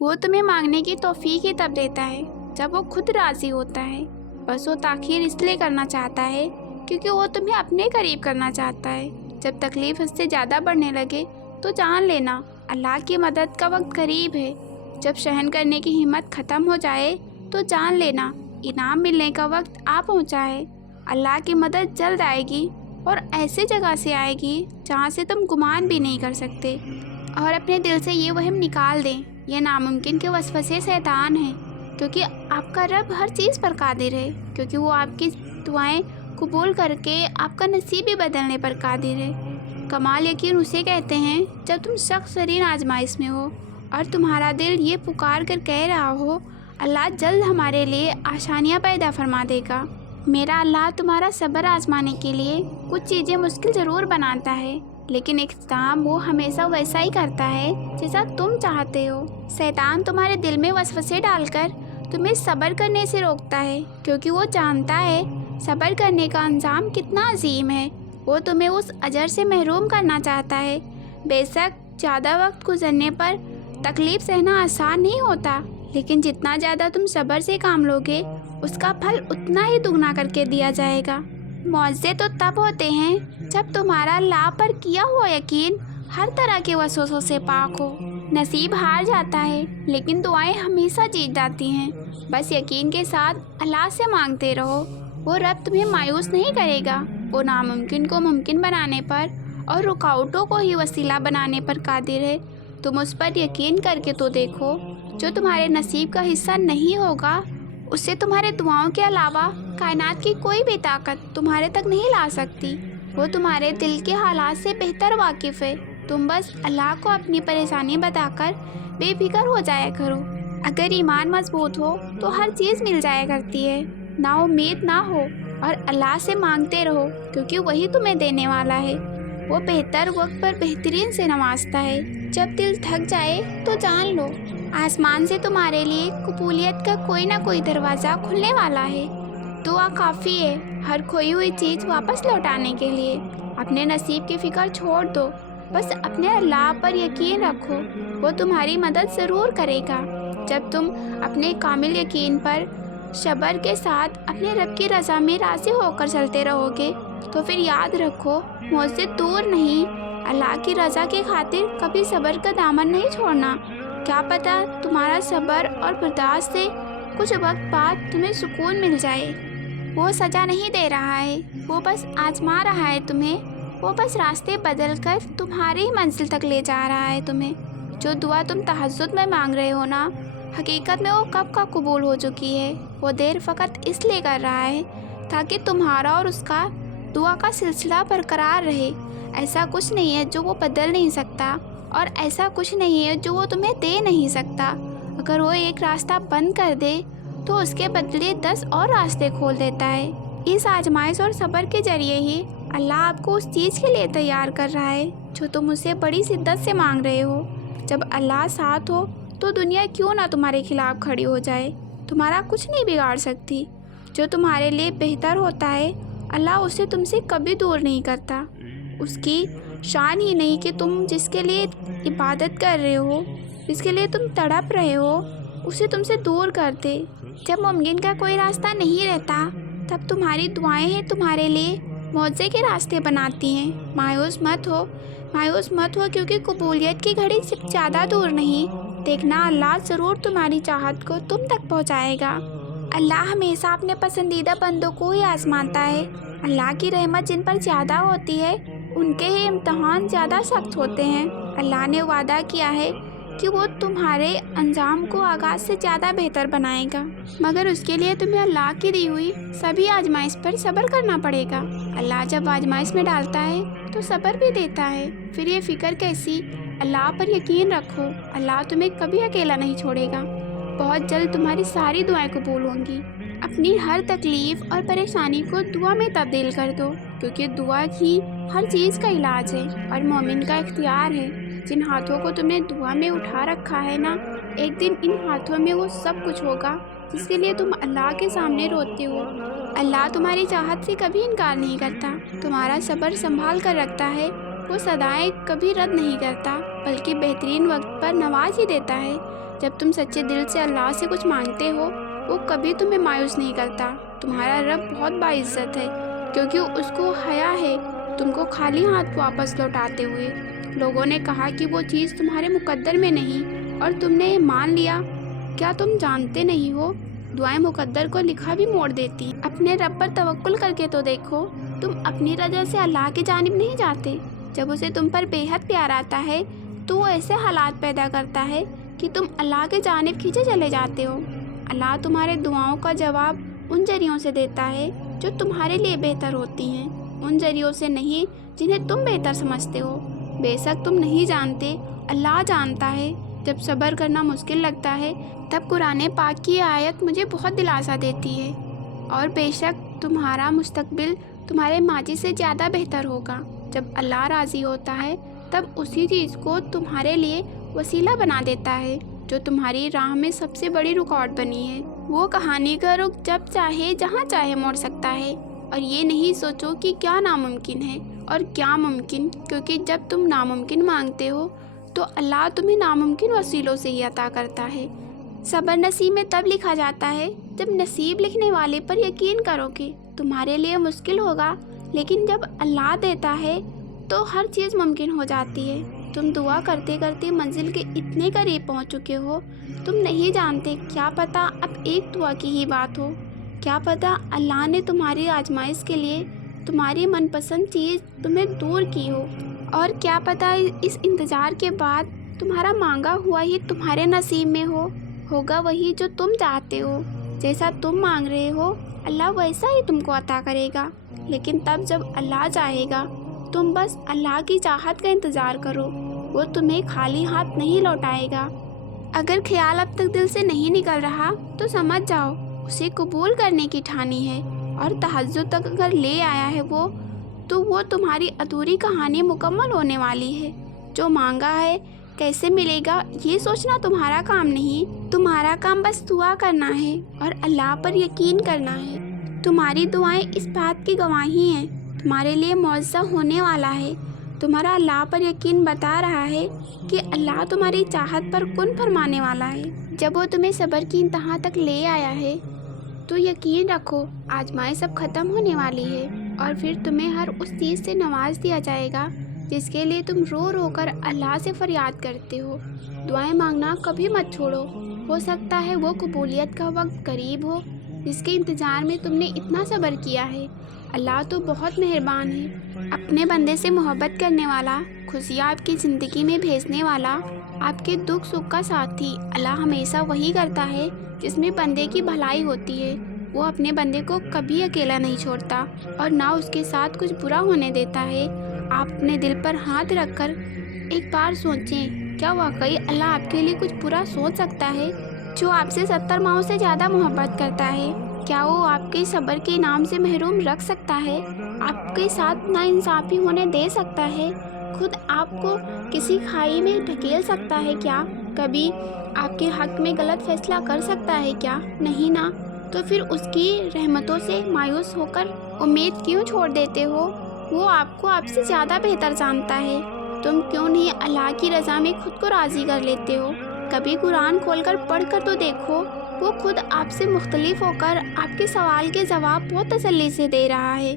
وہ تمہیں مانگنے کی توفیق ہی تب دیتا ہے جب وہ خود راضی ہوتا ہے۔ بس وہ تاخیر اس لیے کرنا چاہتا ہے کیونکہ وہ تمہیں اپنے قریب کرنا چاہتا ہے۔ جب تکلیف اس سے زیادہ بڑھنے لگے تو جان لینا اللہ کی مدد کا وقت قریب ہے۔ جب سہن کرنے کی ہمت ختم ہو جائے تو جان لینا انعام ملنے کا وقت آ پہنچا ہے۔ اللہ کی مدد جلد آئے گی اور ایسی جگہ سے آئے گی جہاں سے تم گمان بھی نہیں کر سکتے۔ اور اپنے دل سے یہ وہم نکال دیں، یہ ناممکن کے وسوسے شیطان ہیں، کیونکہ آپ کا رب ہر چیز پر قادر ہے، کیونکہ وہ آپ کی دعائیں قبول کر کے آپ کا نصیب بھی بدلنے پر قادر ہے۔ کمال یقین اسے کہتے ہیں جب تم سخت ترین آزمائش میں ہو اور تمہارا دل یہ پکار کر کہہ رہا ہو اللہ جلد ہمارے لیے آسانیاں پیدا فرما دے گا۔ میرا اللہ تمہارا صبر آزمانے کے لیے کچھ چیزیں مشکل ضرور بناتا ہے، لیکن اختتام وہ ہمیشہ ویسا ہی کرتا ہے جیسا تم چاہتے ہو۔ شیطان تمہارے دل میں وسوسے ڈال کر تمہیں صبر کرنے سے روکتا ہے، کیونکہ وہ جانتا ہے صبر کرنے کا انجام کتنا عظیم ہے۔ وہ تمہیں اس اجر سے محروم کرنا چاہتا ہے۔ بے شک زیادہ وقت گزرنے پر تکلیف سہنا آسان نہیں ہوتا، لیکن جتنا زیادہ تم صبر سے کام لوگے اس کا پھل اتنا ہی دگنا کر کے دیا جائے گا۔ معجزے تو تب ہوتے ہیں جب تمہارا اللہ پر کیا ہوا یقین ہر طرح کے وسوسوں سے پاک ہو۔ نصیب ہار جاتا ہے لیکن دعائیں ہمیشہ جیت جاتی ہیں۔ بس یقین کے ساتھ اللہ سے مانگتے رہو، وہ رب تمہیں مایوس نہیں کرے گا۔ وہ ناممکن کو ممکن بنانے پر اور رکاوٹوں کو ہی وسیلہ بنانے پر قادر ہے۔ تم اس پر یقین کر کے تو دیکھو، جو تمہارے نصیب کا حصہ نہیں ہوگا اسے تمہارے دعاؤں کے علاوہ کائنات کی کوئی بھی طاقت تمہارے تک نہیں لا سکتی۔ وہ تمہارے دل کے حالات سے بہتر واقف ہے۔ تم بس اللہ کو اپنی پریشانی بتا کر بے فکر ہو جایا کرو۔ اگر ایمان مضبوط ہو تو ہر چیز مل جایا کرتی ہے۔ نا امید نہ ہو اور اللہ سے مانگتے رہو، کیونکہ وہی تمہیں دینے والا ہے۔ وہ بہتر وقت پر بہترین سے نوازتا ہے۔ جب دل تھک جائے تو جان لو آسمان سے تمہارے لیے قبولیت کا کوئی نہ کوئی دروازہ کھلنے والا ہے۔ دعا کافی ہے ہر کھوئی ہوئی چیز واپس لوٹانے کے لیے۔ اپنے نصیب کی فکر چھوڑ دو، بس اپنے اللہ پر یقین رکھو، وہ تمہاری مدد ضرور کرے گا۔ جب تم اپنے کامل یقین پر صبر کے ساتھ اپنے رب کی رضا میں راضی ہو کر چلتے رہو گے تو پھر یاد رکھو معجزے دور نہیں۔ اللہ کی رضا کی خاطر کبھی صبر کا دامن نہیں چھوڑنا۔ کیا پتہ تمہارا صبر اور برداشت سے کچھ وقت بعد تمہیں سکون مل جائے۔ وہ سزا نہیں دے رہا ہے، وہ بس آزما رہا ہے تمہیں۔ وہ بس راستے بدل کر تمہاری منزل تک لے جا رہا ہے تمہیں۔ جو دعا تم تہجد میں مانگ رہے ہو نا، حقیقت میں وہ کب کا قبول ہو چکی ہے۔ وہ دیر فقط اس لیے کر رہا ہے تاکہ تمہارا اور اس کا دعا کا سلسلہ برقرار رہے۔ ایسا کچھ نہیں ہے جو وہ بدل نہیں سکتا، اور ایسا کچھ نہیں ہے جو وہ تمہیں دے نہیں سکتا۔ اگر وہ ایک راستہ بند کر دے تو اس کے بدلے 10 اور راستے کھول دیتا ہے۔ اس آزمائش اور صبر کے ذریعے ہی اللہ آپ کو اس چیز کے لیے تیار کر رہا ہے جو تم اسے بڑی شدت سے مانگ رہے ہو۔ جب اللہ ساتھ ہو تو دنیا کیوں نہ تمہارے خلاف کھڑی ہو جائے، تمہارا کچھ نہیں بگاڑ سکتی۔ جو تمہارے لیے بہتر ہوتا ہے اللہ اسے تم سے کبھی دور نہیں کرتا۔ اس کی شان ہی نہیں کہ تم جس کے لیے عبادت کر رہے ہو، جس کے لیے تم تڑپ رہے ہو، اسے تم سے دور کر دے۔ جب ممکن کا کوئی راستہ نہیں رہتا تب تمہاری دعائیں ہی تمہارے لیے معجزے کے راستے بناتی ہیں۔ مایوس مت ہو کیونکہ قبولیت کی گھڑی صرف زیادہ دور نہیں۔ دیکھنا اللہ ضرور تمہاری چاہت کو تم تک پہنچائے گا۔ اللہ ہمیشہ اپنے پسندیدہ بندوں کو ہی آزماتا ہے۔ اللہ کی رحمت جن پر زیادہ ہوتی ہے ان کے ہی امتحان زیادہ سخت ہوتے ہیں۔ اللہ نے وعدہ کیا ہے کہ وہ تمہارے انجام کو آغاز سے زیادہ بہتر بنائے گا، مگر اس کے لیے تمہیں اللہ کی دی ہوئی سبھی آزمائش پر صبر کرنا پڑے گا۔ اللہ جب آزمائش میں ڈالتا ہے تو صبر بھی دیتا ہے۔ پھر یہ فکر کیسی؟ اللہ پر یقین رکھو، اللہ تمہیں کبھی اکیلا نہیں چھوڑے گا۔ بہت جلد تمہاری ساری دعائیں قبول ہوں گی۔ اپنی ہر تکلیف اور پریشانی کو دعا میں تبدیل کر دو، کیونکہ دعا ہی ہر چیز کا علاج ہے اور مومن کا اختیار ہے۔ جن ہاتھوں کو تم نے دعا میں اٹھا رکھا ہے نا، ایک دن ان ہاتھوں میں وہ سب کچھ ہوگا جس کے لیے تم اللہ کے سامنے روتے ہو۔ اللہ تمہاری چاہت سے کبھی انکار نہیں کرتا، تمہارا صبر سنبھال کر رکھتا ہے۔ وہ صدائیں کبھی رد نہیں کرتا بلکہ بہترین وقت پر نواز ہی دیتا ہے۔ جب تم سچے دل سے اللہ سے کچھ مانگتے ہو وہ کبھی تمہیں مایوس نہیں کرتا۔ تمہارا رب بہت باعزت ہے کیونکہ اس کو حیا ہے تم کو خالی ہاتھ واپس لوٹاتے ہوئے۔ لوگوں نے کہا کہ وہ چیز تمہارے مقدر میں نہیں اور تم نے یہ مان لیا۔ کیا تم جانتے نہیں ہو دعائیں مقدر کو لکھا بھی موڑ دیتی۔ اپنے رب پر توکل کر کے تو دیکھو، تم اپنی رضا سے اللہ کی جانب نہیں جاتے۔ جب اسے تم پر بے حد پیار آتا ہے تو وہ ایسے حالات پیدا کرتا ہے کہ تم اللہ کے جانب کھینچے چلے جاتے ہو۔ اللہ تمہارے دعاؤں کا جواب ان ذریعوں سے دیتا ہے جو تمہارے لیے بہتر ہوتی ہیں، ان ذریعوں سے نہیں جنہیں تم بہتر سمجھتے ہو۔ بے شک تم نہیں جانتے، اللہ جانتا ہے۔ جب صبر کرنا مشکل لگتا ہے تب قرآن پاک کی آیت مجھے بہت دلاسا دیتی ہے، اور بے شک تمہارا مستقبل تمہارے ماضی سے زیادہ بہتر ہوگا۔ جب اللہ راضی ہوتا ہے تب اسی چیز کو تمہارے لیے وسیلہ بنا دیتا ہے جو تمہاری راہ میں سب سے بڑی رکاوٹ بنی ہے۔ وہ کہانی کا رخ جب چاہے جہاں چاہے موڑ سکتا ہے، اور یہ نہیں سوچو کہ کیا ناممکن ہے اور کیا ممکن، کیونکہ جب تم ناممکن مانگتے ہو تو اللہ تمہیں ناممکن وسیلوں سے ہی عطا کرتا ہے۔ صبر نصیب میں تب لکھا جاتا ہے جب نصیب لکھنے والے پر یقین کرو کہ تمہارے لیے مشکل ہوگا، لیکن جب اللہ دیتا ہے تو ہر چیز ممکن ہو جاتی ہے۔ تم دعا کرتے کرتے منزل کے اتنے قریب پہنچ چکے ہو، تم نہیں جانتے، کیا پتہ اب ایک دعا کی ہی بات ہو، کیا پتہ اللہ نے تمہاری آزمائش کے لیے تمہاری من پسند چیز تمہیں دور کی ہو، اور کیا پتہ اس انتظار کے بعد تمہارا مانگا ہوا ہی تمہارے نصیب میں ہوگا وہی جو تم چاہتے ہو۔ جیسا تم مانگ رہے ہو اللہ ویسا ہی تم کو عطا کرے گا، لیکن تب جب اللہ چاہے گا تم بس اللہ کی چاہت کا انتظار کرو، وہ تمہیں خالی ہاتھ نہیں لوٹائے گا۔ اگر خیال اب تک دل سے نہیں نکل رہا تو سمجھ جاؤ اسے قبول کرنے کی ٹھانی ہے، اور تہجد تک اگر لے آیا ہے تو وہ تمہاری ادھوری کہانی مکمل ہونے والی ہے۔ جو مانگا ہے کیسے ملے گا یہ سوچنا تمہارا کام نہیں، تمہارا کام بس دعا کرنا ہے اور اللہ پر یقین کرنا ہے۔ تمہاری دعائیں اس بات کی گواہی ہیں، تمہارے لیے معجزہ ہونے والا ہے۔ تمہارا اللہ پر یقین بتا رہا ہے کہ اللہ تمہاری چاہت پر کن فرمانے والا ہے۔ جب وہ تمہیں صبر کی انتہا تک لے آیا ہے تو یقین رکھو آزمائش اب ختم ہونے والی ہے، اور پھر تمہیں ہر اس چیز سے نواز دیا جائے گا جس کے لیے تم رو رو کر اللہ سے فریاد کرتے ہو۔ دعائیں مانگنا کبھی مت چھوڑو، ہو سکتا ہے وہ قبولیت کا وقت قریب ہو جس کے انتظار میں تم نے اتنا صبر کیا ہے۔ اللہ تو بہت مہربان ہے، اپنے بندے سے محبت کرنے والا، خوشیاں آپ کی زندگی میں بھیجنے والا، آپ کے دکھ سکھ کا ساتھی۔ اللہ ہمیشہ وہی کرتا ہے جس میں بندے کی بھلائی ہوتی ہے۔ وہ اپنے بندے کو کبھی اکیلا نہیں چھوڑتا اور نہ اس کے ساتھ کچھ برا ہونے دیتا ہے۔ آپ اپنے دل پر ہاتھ رکھ کر ایک بار سوچیں، کیا واقعی اللہ آپ کے لیے کچھ برا سوچ سکتا ہے؟ جو آپ سے 70 ماؤں سے زیادہ محبت کرتا ہے، کیا وہ آپ کے صبر کے انعام سے محروم رکھ سکتا ہے؟ آپ کے ساتھ ناانصافی ہونے دے سکتا ہے؟ خود آپ کو کسی کھائی میں ڈھکیل سکتا ہے کیا؟ کبھی آپ کے حق میں غلط فیصلہ کر سکتا ہے کیا؟ نہیں نا، تو پھر اس کی رحمتوں سے مایوس ہو کر امید کیوں چھوڑ دیتے ہو؟ وہ آپ کو آپ سے زیادہ بہتر جانتا ہے۔ تم کیوں نہیں اللہ کی رضا میں خود کو راضی کر لیتے ہو؟ کبھی قرآن کھول کر پڑھ کر تو دیکھو، وہ خود آپ سے مختلف ہو کر آپ کے سوال کے جواب بہت تسلی سے دے رہا ہے۔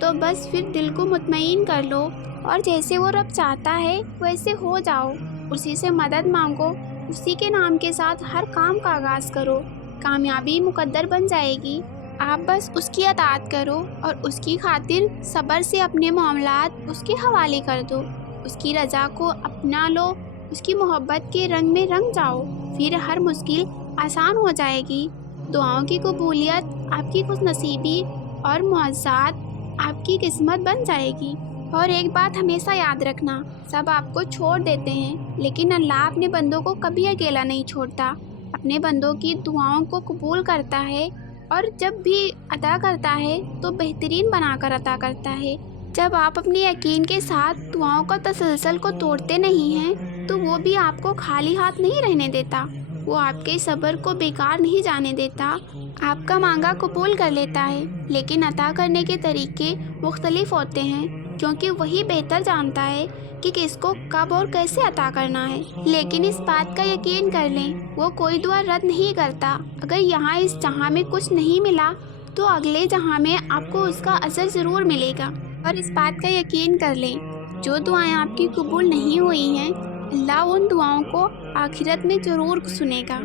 تو بس پھر دل کو مطمئن کر لو اور جیسے وہ رب چاہتا ہے ویسے ہو جاؤ، اسی سے مدد مانگو، اسی کے نام کے ساتھ ہر کام کا آغاز کرو، کامیابی مقدر بن جائے گی۔ آپ بس اس کی اطاعت کرو اور اس کی خاطر صبر سے اپنے معاملات اس کے حوالے کر دو، اس کی رضا کو اپنا لو، اس کی محبت کے رنگ میں رنگ جاؤ، پھر ہر مشکل آسان ہو جائے گی۔ دعاؤں کی قبولیت آپ کی خوش نصیبی اور معجزات آپ کی قسمت بن جائے گی۔ اور ایک بات ہمیشہ یاد رکھنا، سب آپ کو چھوڑ دیتے ہیں لیکن اللہ اپنے بندوں کو کبھی اکیلا نہیں چھوڑتا، اپنے بندوں کی دعاؤں کو قبول کرتا ہے، اور جب بھی عطا کرتا ہے تو بہترین بنا کر عطا کرتا ہے۔ جب آپ اپنے یقین کے ساتھ دعاؤں کا تسلسل کو توڑتے نہیں ہیں تو وہ بھی آپ کو خالی ہاتھ نہیں رہنے دیتا، وہ آپ کے صبر کو بیکار نہیں جانے دیتا، آپ کا مانگا قبول کر لیتا ہے، لیکن عطا کرنے کے طریقے مختلف ہوتے ہیں۔ کیونکہ وہی بہتر جانتا ہے کہ کس کو کب اور کیسے عطا کرنا ہے۔ لیکن اس بات کا یقین کر لیں، وہ کوئی دعا رد نہیں کرتا۔ اگر یہاں اس جہاں میں کچھ نہیں ملا تو اگلے جہاں میں آپ کو اس کا اثر ضرور ملے گا۔ اور اس بات کا یقین کر لیں، جو دعائیں آپ کی قبول نہیں ہوئی ہیں، اللہ ان دعاؤں کو آخرت میں ضرور سنے گا۔